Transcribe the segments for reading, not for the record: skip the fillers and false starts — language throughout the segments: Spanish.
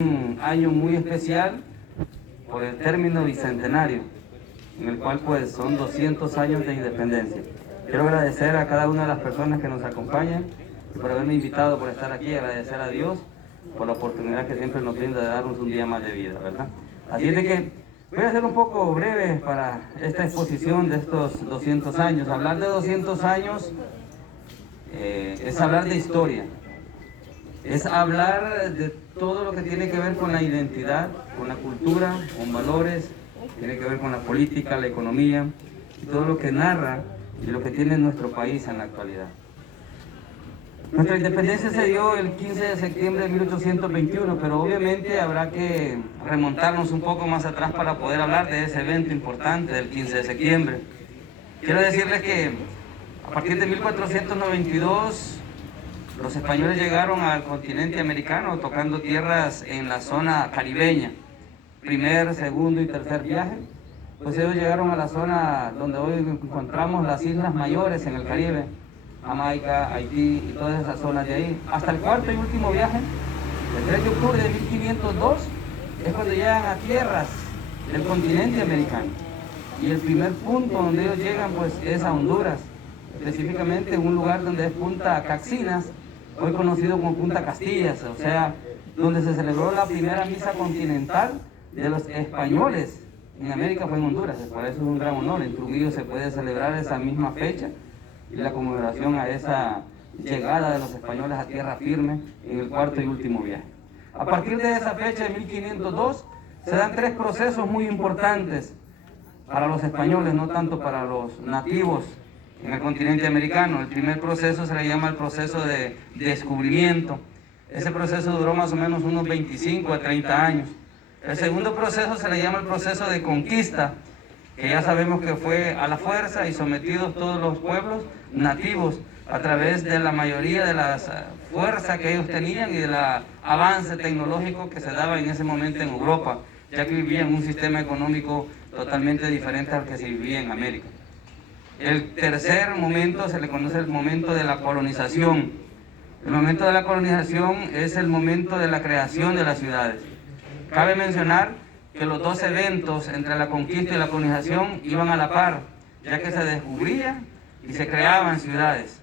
Un año muy especial por el término bicentenario, en el cual pues son 200 años de independencia. Quiero agradecer a cada una de las personas que nos acompañan y por haberme invitado, por estar aquí, agradecer a Dios por la oportunidad que siempre nos brinda de darnos un día más de vida, ¿verdad? Así es de que voy a ser un poco breve para esta exposición de estos 200 años. Hablar de 200 años es hablar de historia. Es hablar de todo lo que tiene que ver con la identidad, con la cultura, con valores, tiene que ver con la política, la economía, y todo lo que narra y lo que tiene nuestro país en la actualidad. Nuestra independencia se dio el 15 de septiembre de 1821, pero obviamente habrá que remontarnos un poco más atrás para poder hablar de ese evento importante del 15 de septiembre. Quiero decirles que a partir de 1492, los españoles llegaron al continente americano tocando tierras en la zona caribeña. Primer, segundo y tercer viaje, pues ellos llegaron a la zona donde hoy encontramos las Islas Mayores en el Caribe, Jamaica, Haití y todas esas zonas de ahí. Hasta el cuarto y último viaje, el 3 de octubre de 1502, es cuando llegan a tierras del continente americano. Y el primer punto donde ellos llegan pues es a Honduras, específicamente en un lugar donde es Punta Caxinas, hoy conocido como Punta Castillas, o sea, donde se celebró la primera misa continental de los españoles en América, fue en Honduras. Por eso es un gran honor. En Trujillo se puede celebrar esa misma fecha y la conmemoración a esa llegada de los españoles a tierra firme en el cuarto y último viaje. A partir de esa fecha de 1502 se dan tres procesos muy importantes para los españoles, no tanto para los nativos en el continente americano. El primer proceso se le llama el proceso de descubrimiento. Ese proceso duró más o menos unos 25 a 30 años. El segundo proceso se le llama el proceso de conquista, que ya sabemos que fue a la fuerza y sometidos todos los pueblos nativos a través de la mayoría de las fuerzas que ellos tenían y del avance tecnológico que se daba en ese momento en Europa, ya que vivían un sistema económico totalmente diferente al que se vivía en América. El tercer momento se le conoce el momento de la colonización. El momento de la colonización es el momento de la creación de las ciudades. Cabe mencionar que los dos eventos entre la conquista y la colonización iban a la par, ya que se descubría y se creaban ciudades.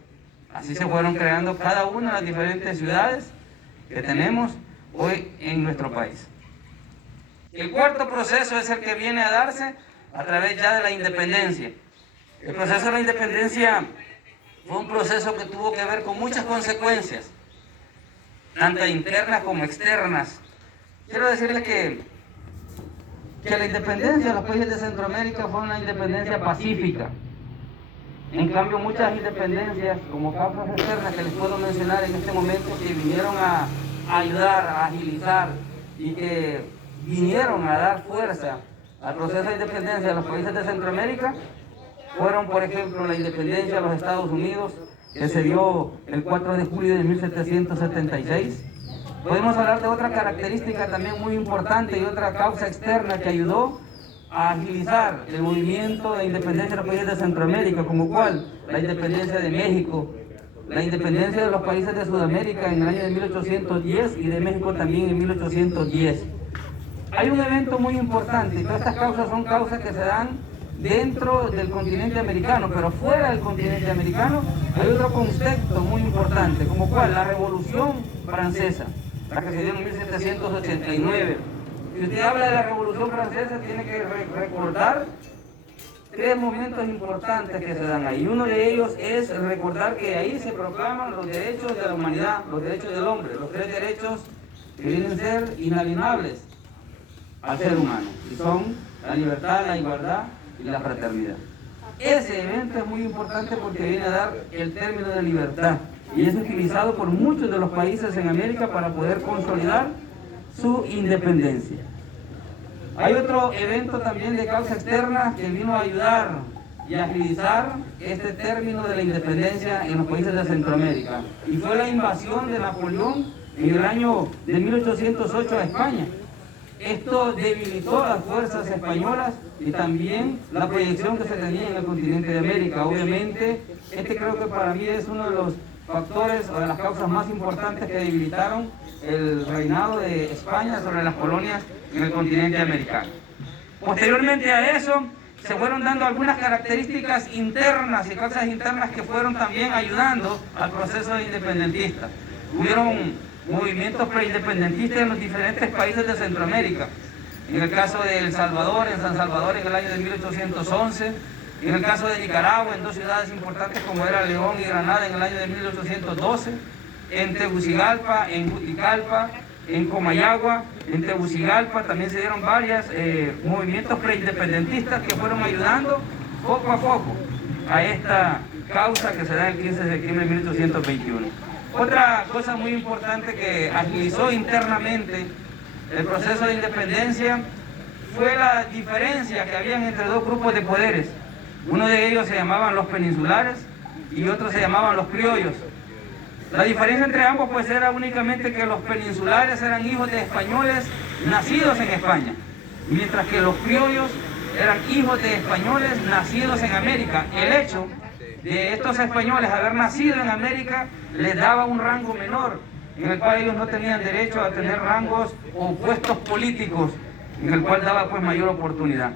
Así se fueron creando cada una de las diferentes ciudades que tenemos hoy en nuestro país. El cuarto proceso es el que viene a darse a través ya de la independencia. El proceso de la independencia fue un proceso que tuvo que ver con muchas consecuencias, tanto internas como externas. Quiero decirles que la independencia de los países de Centroamérica fue una independencia pacífica. En cambio, muchas independencias, como causas externas que les puedo mencionar en este momento, que vinieron a ayudar, a agilizar y que vinieron a dar fuerza al proceso de independencia de los países de Centroamérica, fueron, por ejemplo, la independencia de los Estados Unidos, que se dio el 4 de julio de 1776. Podemos hablar de otra característica también muy importante y otra causa externa que ayudó a agilizar el movimiento de independencia de los países de Centroamérica, como cuál, la independencia de México, la independencia de los países de Sudamérica en el año de 1810 y de México también en 1810. Hay un evento muy importante y todas estas causas son causas que se dan dentro del continente americano, pero fuera del continente americano hay otro concepto muy importante, como cuál, la Revolución Francesa, la que se dio en 1789. Si usted habla de la Revolución Francesa, tiene que recordar tres momentos importantes que se dan ahí. Uno de ellos es recordar que ahí se proclaman los derechos de la humanidad, los derechos del hombre, los tres derechos que vienen a ser inalienables al ser humano, y son la libertad, la igualdad y la fraternidad. Ese evento es muy importante porque viene a dar el término de libertad y es utilizado por muchos de los países en América para poder consolidar su independencia. Hay otro evento también de causa externa que vino a ayudar y a agilizar este término de la independencia en los países de Centroamérica, y fue la invasión de Napoleón en el año de 1808 a España. Esto debilitó a las fuerzas españolas y también la proyección que se tenía en el continente de América. Obviamente, este creo que para mí es uno de los factores o de las causas más importantes que debilitaron el reinado de España sobre las colonias en el continente americano. Posteriormente a eso, se fueron dando algunas características internas y causas internas que fueron también ayudando al proceso independentista. Hubieron movimientos preindependentistas en los diferentes países de Centroamérica. En el caso de El Salvador, en San Salvador en el año de 1811, en el caso de Nicaragua, en dos ciudades importantes como era León y Granada en el año de 1812, en Tegucigalpa, en Juticalpa, en Comayagua, en Tegucigalpa también se dieron varios movimientos preindependentistas que fueron ayudando poco a poco a esta causa que se da el 15 de septiembre de 1821. Otra cosa muy importante que agilizó internamente el proceso de independencia fue la diferencia que habían entre dos grupos de poderes. Uno de ellos se llamaban los peninsulares y otros se llamaban los criollos. La diferencia entre ambos pues era únicamente que los peninsulares eran hijos de españoles nacidos en España, mientras que los criollos eran hijos de españoles nacidos en América. El hecho de estos españoles haber nacido en América les daba un rango menor, en el cual ellos no tenían derecho a tener rangos o puestos políticos, en el cual daba pues mayor oportunidad.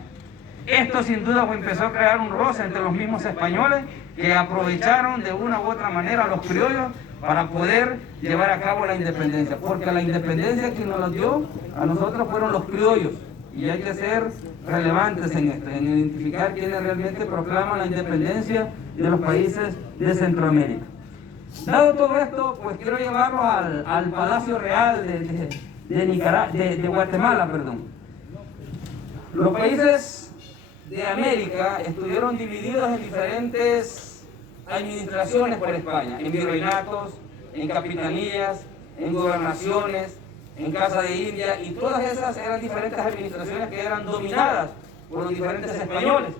Esto sin duda pues, empezó a crear un roce entre los mismos españoles que aprovecharon de una u otra manera a los criollos para poder llevar a cabo la independencia, porque la independencia quien nos la dio a nosotros fueron los criollos, y hay que ser relevantes en esto, en identificar quiénes realmente proclaman la independencia de los países de Centroamérica. Dado todo esto, pues quiero llevarlos al Palacio Real de Guatemala, perdón. Los países de América estuvieron divididos en diferentes administraciones por España, en virreinatos, en capitanías, en gobernaciones, en Casa de India, y todas esas eran diferentes administraciones que eran dominadas por los diferentes españoles.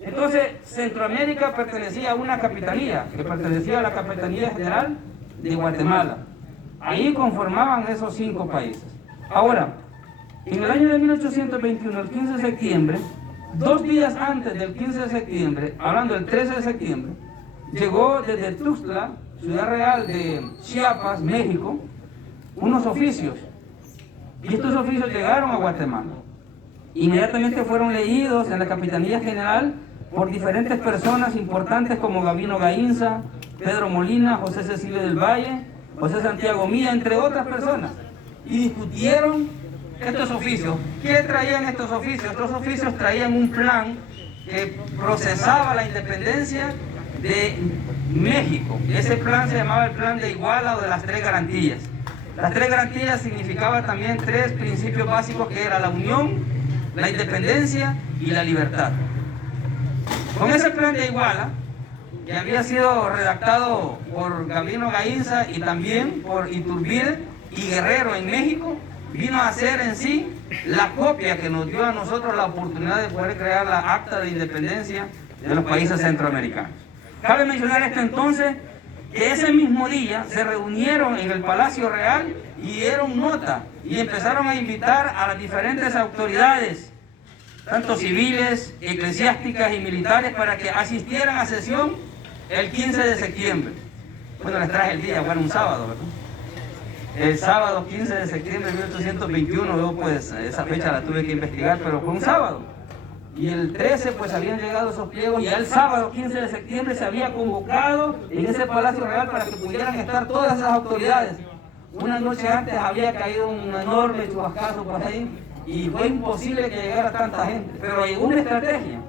Entonces, Centroamérica pertenecía a una capitanía, que pertenecía a la Capitanía General de Guatemala. Ahí conformaban esos 5 países. Ahora, en el año de 1821, el 15 de septiembre, 2 días antes del 15 de septiembre, hablando del 13 de septiembre, llegó desde Tuxtla, ciudad real de Chiapas, México, unos oficios. Y estos oficios llegaron a Guatemala. Inmediatamente fueron leídos en la Capitanía General por diferentes personas importantes como Gabino Gainza, Pedro Molina, José Cecilio del Valle, José Santiago Mía, entre otras personas. Y discutieron estos oficios. ¿Qué traían estos oficios? Estos oficios traían un plan que procesaba la independencia de México. Ese plan se llamaba el Plan de Iguala o de las 3 garantías. Las 3 garantías significaban también 3 principios básicos que era la unión, la independencia y la libertad. Con ese Plan de Iguala, que había sido redactado por Gabino Gainza y también por Iturbide y Guerrero en México, vino a ser en sí la copia que nos dio a nosotros la oportunidad de poder crear la Acta de Independencia de los países centroamericanos. Cabe mencionar esto entonces, que ese mismo día se reunieron en el Palacio Real y dieron nota y empezaron a invitar a las diferentes autoridades, tanto civiles, eclesiásticas y militares, para que asistieran a sesión el 15 de septiembre. Bueno, les traje el día, bueno, un sábado, ¿verdad? El sábado 15 de septiembre de 1821, yo pues esa fecha la tuve que investigar, pero fue un sábado. Y el 13 pues habían llegado esos pliegos, y el sábado 15 de septiembre se había convocado en ese Palacio Real para que pudieran estar todas esas autoridades. Una noche antes había caído un enorme chubascazo por ahí y fue imposible que llegara tanta gente, pero llegó una estrategia.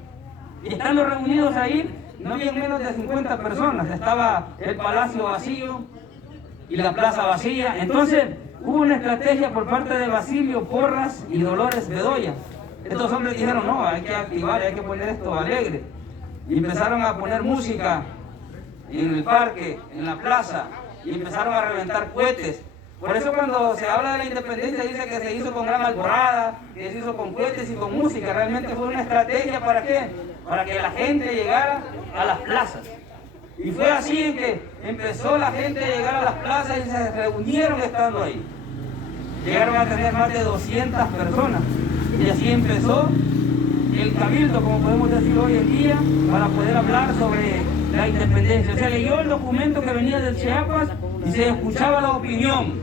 Y estando reunidos ahí, no había menos de 50 personas, estaba el palacio vacío y la plaza vacía. Entonces hubo una estrategia por parte de Basilio Porras y Dolores Bedoya. Estos hombres dijeron, no, hay que activar, hay que poner esto alegre. Y empezaron a poner música en el parque, en la plaza, y empezaron a reventar cohetes. Por eso cuando se habla de la independencia dice que se hizo con gran alborada, que se hizo con cohetes y con música. Realmente fue una estrategia, ¿para qué? Para que la gente llegara a las plazas. Y fue así en que empezó la gente a llegar a las plazas y se reunieron estando ahí. Llegaron a tener más de 200 personas. Y así empezó el cabildo, como podemos decir hoy en día, para poder hablar sobre la independencia. Se leyó el documento que venía del Chiapas y se escuchaba la opinión,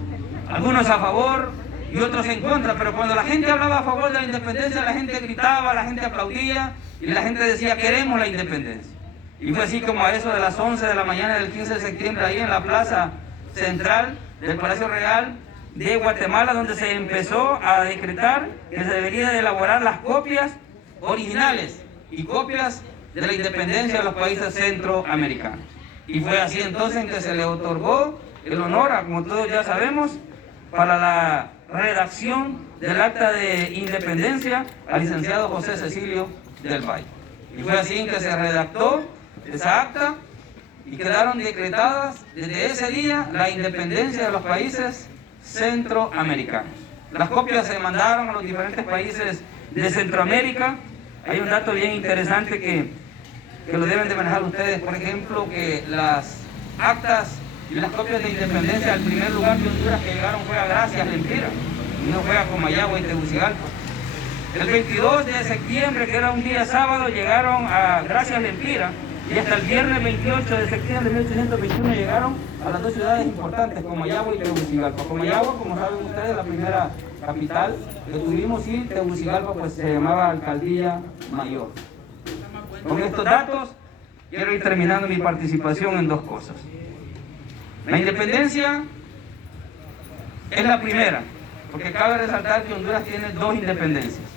algunos a favor y otros en contra, pero cuando la gente hablaba a favor de la independencia, la gente gritaba, la gente aplaudía y la gente decía queremos la independencia. Y fue así como a eso de las 11 de la mañana del 15 de septiembre, ahí en la plaza central del Palacio Real de Guatemala, donde se empezó a decretar que se debería de elaborar las copias originales y copias de la independencia de los países centroamericanos. Y fue así entonces en que se le otorgó el honor, como todos ya sabemos, para la redacción del acta de independencia al licenciado José Cecilio del Valle. Y fue así en que se redactó esa acta y quedaron decretadas desde ese día la independencia de los países centroamericanos. Las copias se mandaron a los diferentes países de Centroamérica. Hay un dato bien interesante que lo deben de manejar ustedes, por ejemplo, que las actas y las copias de independencia al primer lugar de Honduras que llegaron fue a Gracias Lempira, y no fue a Comayagua y Tegucigalpa. El 22 de septiembre, que era un día sábado, llegaron a Gracias Lempira, y hasta el viernes 28 de septiembre de 1821 llegaron a las dos ciudades importantes, Comayagua y Tegucigalpa. Comayagua, como saben ustedes, la primera capital que tuvimos, y Tegucigalpa pues se llamaba Alcaldía Mayor. Con estos datos quiero ir terminando mi participación en dos cosas. La independencia es la primera, porque cabe resaltar que Honduras tiene dos independencias.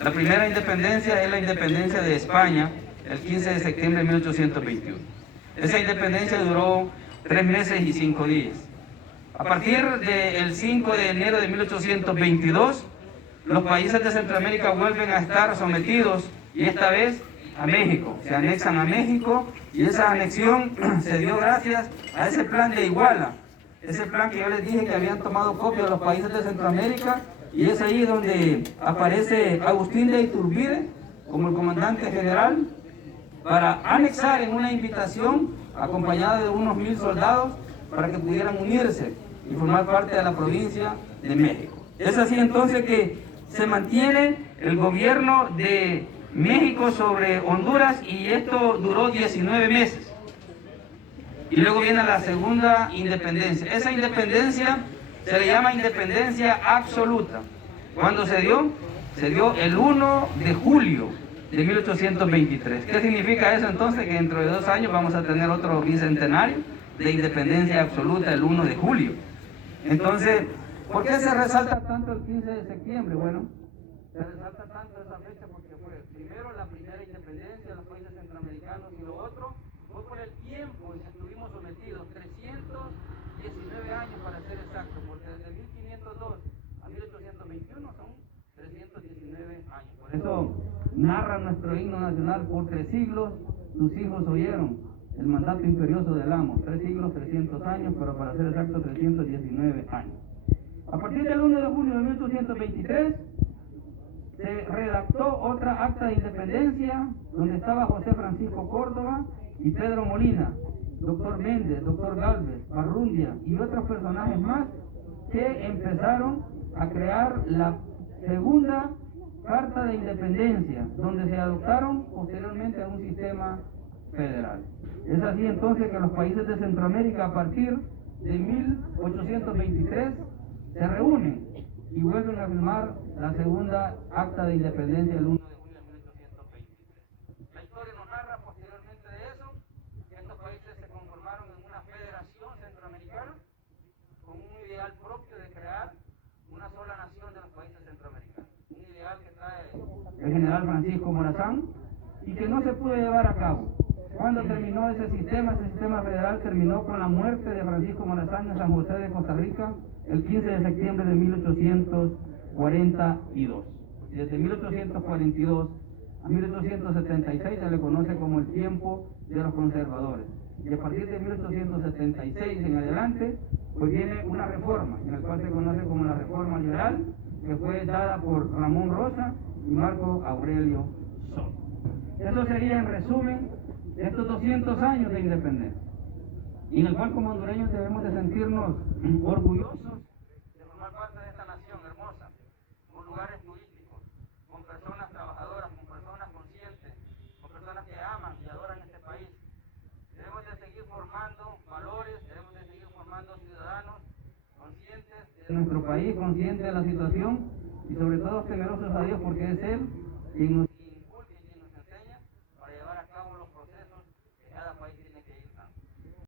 La primera independencia es la independencia de España, el 15 de septiembre de 1821. Esa independencia duró 3 meses y 5 días. A partir del 5 de enero de 1822, los países de Centroamérica vuelven a estar sometidos, y esta vez a México. Se anexan a México, y esa anexión se dio gracias a ese plan de Iguala. Ese plan que yo les dije que habían tomado copia de los países de Centroamérica, y es ahí donde aparece Agustín de Iturbide como el comandante general para anexar en una invitación acompañada de unos 1000 soldados para que pudieran unirse y formar parte de la provincia de México. Es así entonces que se mantiene el gobierno de México sobre Honduras, y esto duró 19 meses. Y luego viene la segunda independencia. Esa independencia se le llama independencia absoluta. ¿Cuándo se dio? Se dio el 1 de julio de 1823. ¿Qué significa eso entonces? Que dentro de 2 años vamos a tener otro bicentenario de independencia absoluta el 1 de julio. Entonces, ¿por qué se resalta tanto el 15 de septiembre? Bueno, se resalta tanto esa fecha porque fue primero la primera independencia de los países centroamericanos, y lo otro fue por el tiempo en que estuvimos sometidos, 319 años para ser exacto, porque desde 1502 a 1821 son 319 años. Por eso narra nuestro himno nacional: por 3 siglos tus hijos oyeron el mandato imperioso del amo. 3 siglos, 300 años, pero para ser exacto 319 años. A partir del 1 de junio de 1823 se redactó otra acta de independencia donde estaba José Francisco Córdoba y Pedro Molina, doctor Méndez, doctor Galvez, Barrundia y otros personajes más, que empezaron a crear la segunda Carta de Independencia, donde se adoptaron posteriormente a un sistema federal. Es así entonces que los países de Centroamérica, a partir de 1823, se reúnen y vuelven a firmar la segunda Acta de Independencia el 1 de julio de 1823. La historia nos narra posteriormente de eso, que estos países se conformaron en una federación centroamericana con un ideal propio de crear una sola nación de los países centroamericanos. Un ideal que trae el general Francisco Morazán y que no se pudo llevar a cabo. Cuando terminó ese sistema federal terminó con la muerte de Francisco Morazán en San José de Costa Rica el 15 de septiembre de 1842. Desde 1842 a 1876 se le conoce como el tiempo de los conservadores. Y a partir de 1876 en adelante, pues viene una reforma, en la cual se conoce como la Reforma Liberal, que fue dada por Ramón Rosa y Marco Aurelio Soto. Eso sería en resumen estos 200 años de independencia, y en el cual como hondureños debemos de sentirnos orgullosos de formar parte de esta nación hermosa, con lugares turísticos, con personas trabajadoras, con personas conscientes, con personas que aman y adoran este país. nuestro país, consciente de la situación y sobre todo temerosos a Dios porque es Él quien nos